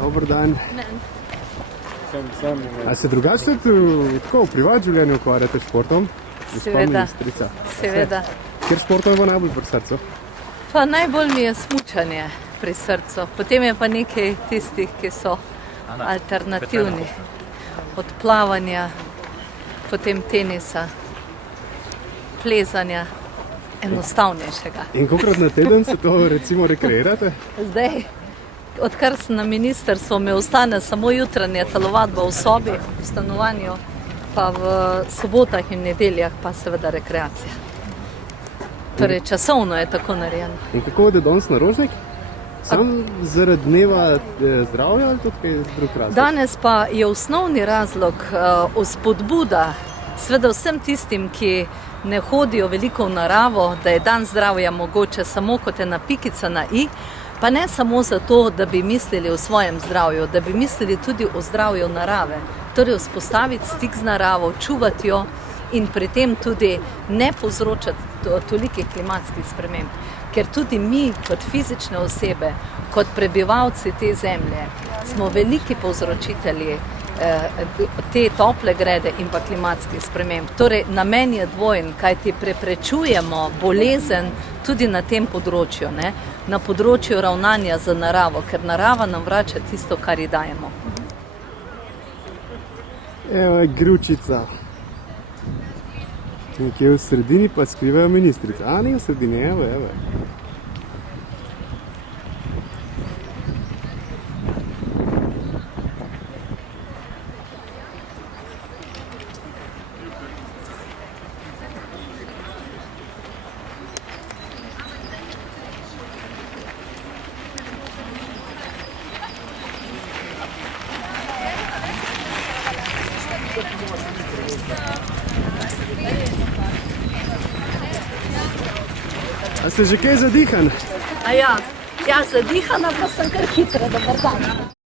Dober dan. Sem. A se drugače tudi tako v privat življenju ukvarjate s športom? Seveda. Seveda. Kjer športov je najbolj pri srcu? Pa najbolj mi je smučanje pri srcu. Potem je pa nekaj tistih, ki so alternativni. Od plavanja, potem tenisa, plezanja, enostavnejšega. In kolikrat na teden se to recimo rekreirate? Zdaj, odkar sem na ministrstvu, mi ostane samo jutranje telovadba v sobi, v stanovanju, pa v sobotah in nedeljah pa seveda rekreacija. Torej, časovno je tako narejeno. In kako je danes na Rožnik? Sam zaradi dneva zdravja ali tudi kaj drug razlog? Danes pa je osnovni razlog vzpodbuda seveda vsem tistim, ki ne hodijo veliko v naravo, da je dan zdravja mogoče samo kot ena pikica na i, pa ne samo zato, da bi mislili o svojem zdravju, da bi mislili tudi o zdravju narave. Torej vzpostaviti stik z naravo, čuvati jo in pri tem tudi ne povzročati tolikih klimatskih sprememb. Ker tudi mi kot fizične osebe, kot prebivalci te zemlje, smo veliki povzročitelji te tople grede in pa klimatskih sprememb. Torej, namen je dvojen, kajti preprečujemo bolezen tudi na tem področju, ne? Na področju ravnanja z naravo, ker narava nam vrača tisto, kar ji dajemo. Evo je gručica. Nekje v sredini pa skrivajo ministrica. A, ni v sredini, evo. A ste že kaj zadihan? Ja, zadihana pa sem kar hitra, dober dan.